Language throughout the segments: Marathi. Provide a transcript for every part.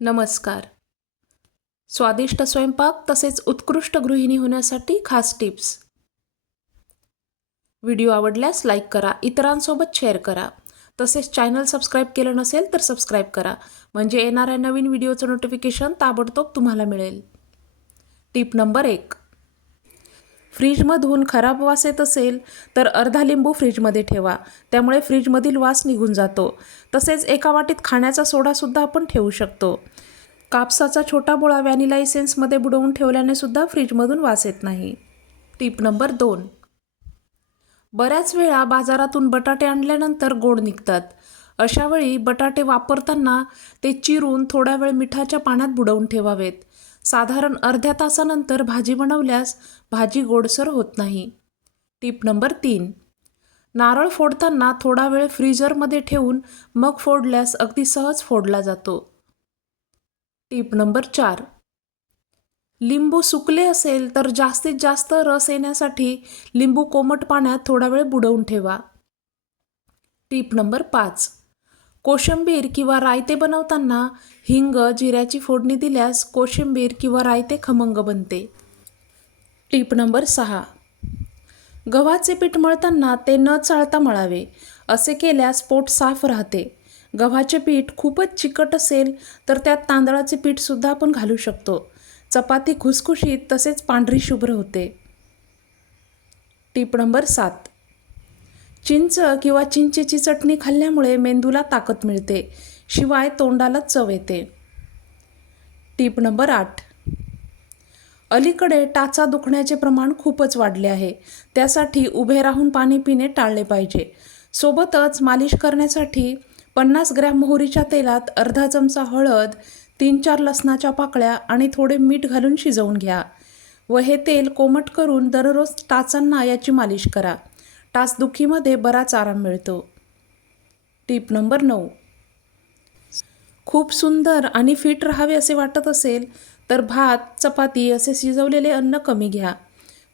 नमस्कार. स्वादिष्ट स्वयंपाक तसेच उत्कृष्ट गृहिणी होण्यासाठी खास टिप्स. व्हिडिओ आवडल्यास लाईक करा इतरांसोबत शेअर करा. तसेच चॅनल सबस्क्राईब केलं नसेल तर सबस्क्राईब करा. म्हणजे येणाऱ्या नवीन व्हिडिओचं नोटिफिकेशन ताबडतोब तुम्हाला मिळेल. टिप नंबर एक. फ्रीजमधून खराब वास येत असेल तर अर्धा लिंबू फ्रीजमध्ये ठेवा. त्यामुळे फ्रीजमधील वास निघून जातो. तसेच एका वाटीत खाण्याचा सोडासुद्धा आपण ठेवू शकतो. कापसाचा छोटा बोळा व्हॅनिला इसेन्समध्ये बुडवून ठेवल्याने सुद्धा फ्रीजमधून वास येत नाही. टीप नंबर दोन. बऱ्याच वेळा बाजारातून बटाटे आणल्यानंतर गोड निघतात. अशावेळी बटाटे वापरताना ते चिरून थोडा वेळ मिठाच्या पाण्यात बुडवून ठेवावेत. साधारण अर्ध्या तासानंतर भाजी बनवल्यास भाजी गोडसर होत नाही. टीप नंबर तीन. नारळ फोडताना थोडा वेळ फ्रीजरमध्ये ठेवून मग फोडल्यास अगदी सहज फोडला जातो. टीप नंबर चार. लिंबू सुकले असेल तर जास्तीत जास्त रस येण्यासाठी लिंबू कोमट पाण्यात थोडा वेळ बुडवून ठेवा. टीप नंबर पाच. कोशिंबीर किंवा रायते बनवताना हिंग जिऱ्याची फोडणी दिल्यास कोशिंबीर किंवा रायते खमंग बनते. टीप नंबर सहा. गव्हाचे पीठ मळताना ते न चाळता मळावे. असे केल्यास पोट साफ राहते. गव्हाचे पीठ खूपच चिकट असेल तर त्यात तांदळाचे पीठसुद्धा आपण घालू शकतो. चपाती खुसखुशीत तसेच पांढरी शुभ्र होते. टीप नंबर सात. चिंच किंवा चिंचेची चटणी खाल्ल्यामुळे मेंदूला ताकद मिळते शिवाय तोंडाला चव येते. टीप नंबर आठ. अलीकडे टाचा दुखण्याचे प्रमाण खूपच वाढले आहे. त्यासाठी उभे राहून पाणी पिणे टाळले पाहिजे. सोबतच मालिश करण्यासाठी पन्नास ग्रॅम मोहरीच्या तेलात अर्धा चमचा हळद तीन चार लसणाच्या पाकळ्या आणि थोडे मीठ घालून शिजवून घ्या व हे तेल कोमट करून दररोज टाचांना याची मालिश करा. टाचदुखीमध्ये बराच आराम मिळतो. टीप नंबर नऊ. खूप सुंदर आणि फिट राहावे असे वाटत असेल तर भात चपाती असे शिजवलेले अन्न कमी घ्या.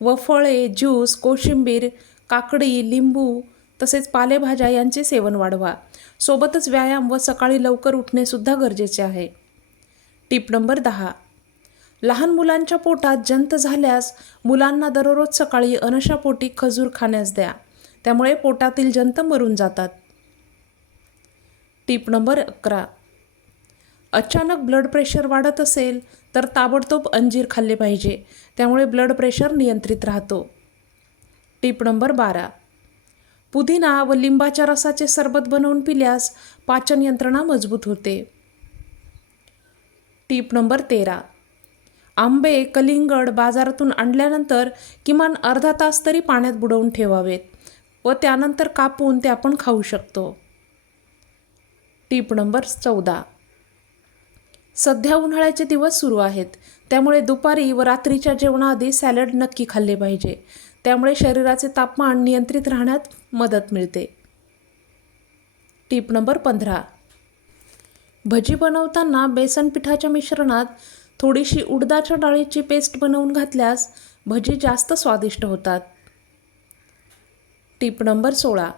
व फळे ज्यूस कोशिंबीर काकडी लिंबू तसेच पालेभाज्या यांचे सेवन वाढवा. सोबतच व्यायाम व सकाळी लवकर उठणेसुद्धा गरजेचे आहे. टीप नंबर दहा. लहान मुलांच्या पोटात जंत झाल्यास मुलांना दररोज सकाळी अनशापोटी खजूर खाण्यास द्या. त्यामुळे पोटातील जंत मरून जातात. टीप नंबर अकरा. अचानक ब्लड प्रेशर वाढत असेल तर ताबडतोब अंजीर खाल्ले पाहिजे त्यामुळे ब्लड प्रेशर नियंत्रित राहतो. टीप नंबर बारा. पुदिना व लिंबाच्या रसाचे सरबत बनवून पिल्यास पाचन यंत्रणा मजबूत होते. टीप नंबर तेरा. आंबे कलिंगड बाजारातून आणल्यानंतर किमान अर्धा तास तरी पाण्यात बुडवून ठेवावेत. व त्यानंतर कापून ते आपण खाऊ शकतो. टीप नंबर चौदा. सध्या उन्हाळ्याचे दिवस सुरू आहेत. त्यामुळे दुपारी व रात्रीच्या जेवणाआधी सॅलड नक्की खाल्ले पाहिजे. त्यामुळे शरीराचे तापमान नियंत्रित राहण्यात मदत मिळते. टीप नंबर पंधरा. भजी बनवताना बेसन पिठाच्या मिश्रणात थोडीशी उडदाच्या डाळीची पेस्ट बनवून घातल्यास भजी जास्त स्वादिष्ट होतात. टीप नंबर सोळा.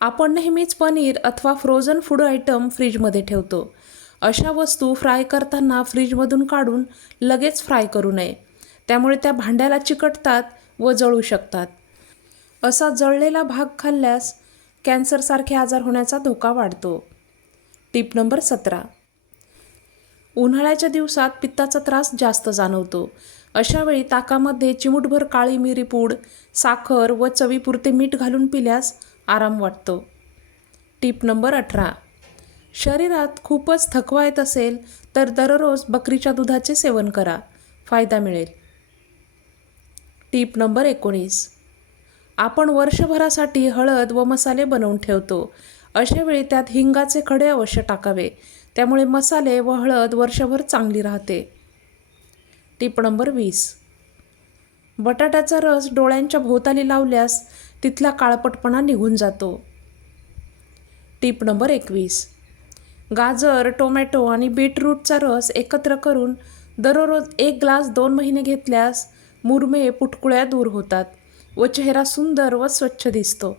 आपण नेहमीच पनीर अथवा फ्रोझन फूड आयटम फ्रीजमध्ये ठेवतो. अशा वस्तू फ्राय करताना फ्रीजमधून काढून लगेच फ्राय करू नये. त्यामुळे त्या भांड्याला चिकटतात व जळू शकतात. असा जळलेला भाग खाल्ल्यास कॅन्सरसारखे आजार होण्याचा धोका वाढतो. टीप नंबर सतरा. उन्हाळ्याच्या दिवसात पित्ताचा त्रास जास्त जाणवतो. अशावेळी ताकामध्ये चिमूटभर काळी मिरी पूड साखर व चवीपुरते मीठ घालून पिल्यास आराम वाटतो. टीप नंबर अठरा. शरीरात खूपच थकवा येत असेल तर दररोज बकरीच्या दुधाचे सेवन करा. फायदा मिळेल. टीप नंबर एकोणीस. आपण वर्षभरासाठी हळद व मसाले बनवून ठेवतो. अशावेळी त्यात हिंगाचे खडे अवश्य टाकावे. त्यामुळे मसाले व हळद वर्षभर चांगली राहते. टीप नंबर वीस. बटाट्याचा रस डोळ्यांच्या भोवताली लावल्यास तिथला काळपटपणा निघून जातो. टीप नंबर एकवीस. गाजर टोमॅटो आणि बीटरूटचा रस एकत्र करून दररोज एक ग्लास दोन महिने घेतल्यास मुरमे पुटकुळ्या दूर होतात व चेहरा सुंदर व स्वच्छ दिसतो.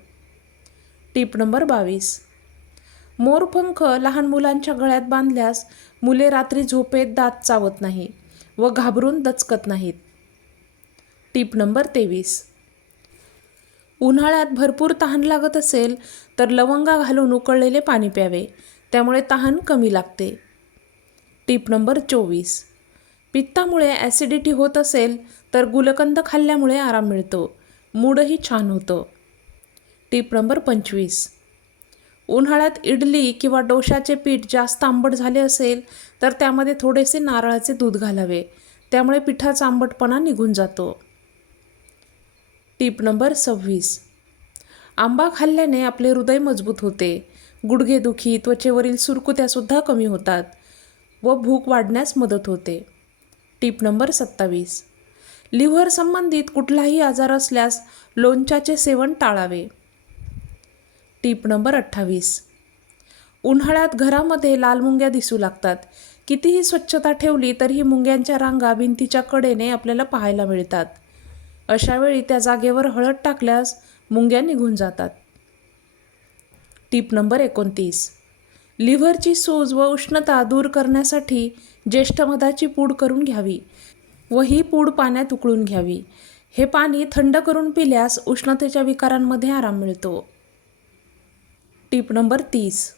टीप नंबर बावीस. मोरपंख लहान मुलांच्या गळ्यात बांधल्यास मुले रात्री झोपेत दात चावत नाही व घाबरून दचकत नाहीत. टीप नंबर तेवीस. उन्हाळ्यात भरपूर तहान लागत असेल तर लवंगा घालून उकळलेले पाणी प्यावे त्यामुळे तहान कमी लागते. टीप नंबर चोवीस. पित्तामुळे ॲसिडिटी होत असेल तर गुलकंद खाल्ल्यामुळे आराम मिळतो. मूडही छान होतं. टीप नंबर पंचवीस. उन्हाळ्यात इडली किंवा डोशाचे पीठ जास्त आंबट झाले असेल तर त्यामध्ये थोडेसे नारळाचे दूध घालावे. त्यामुळे पिठाचा आंबटपणा निघून जातो. टीप नंबर सव्वीस. आंबा खाल्ल्याने आपले हृदय मजबूत होते. गुडघेदुखी त्वचेवरील सुरकुत्यासुद्धा कमी होतात व भूक वाढण्यास मदत होते. टीप नंबर सत्तावीस. लिव्हर संबंधित कुठलाही आजार असल्यास लोणच्याचे सेवन टाळावे. टीप नंबर अठ्ठावीस. उन्हाळ्यात घरामध्ये लाल मुंग्या दिसू लागतात. कितीही स्वच्छता ठेवली तरीही मुंग्यांच्या रांगा भिंतीच्या कडेने आपल्याला पाहायला मिळतात. अशावेळी त्या जागेवर हळद टाकल्यास मुंग्या निघून जातात. टीप नंबर एकोणतीस. लिव्हरची सूज व उष्णता दूर करण्यासाठी ज्येष्ठ मधाची पूड करून घ्यावी व ही पूड पाण्यात उकळून घ्यावी. हे पाणी थंड करून पिल्यास उष्णतेच्या विकारांमध्ये आराम मिळतो. टीप नंबर तीस.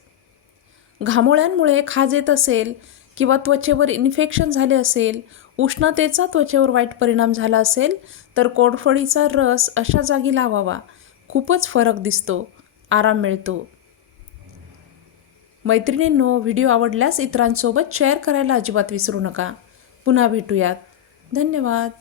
घामोळ्यांमुळे खाज येत असेल किंवा त्वचेवर इन्फेक्शन झाले असेल उष्णतेचा त्वचेवर वाईट परिणाम झाला असेल तर कोडफळीचा रस अशा जागी लावावा. खूपच फरक दिसतो. आराम मिळतो. मैत्रिणींनो व्हिडिओ आवडल्यास इतरांसोबत शेअर करायला अजिबात विसरू नका. पुन्हा भेटूयात. धन्यवाद.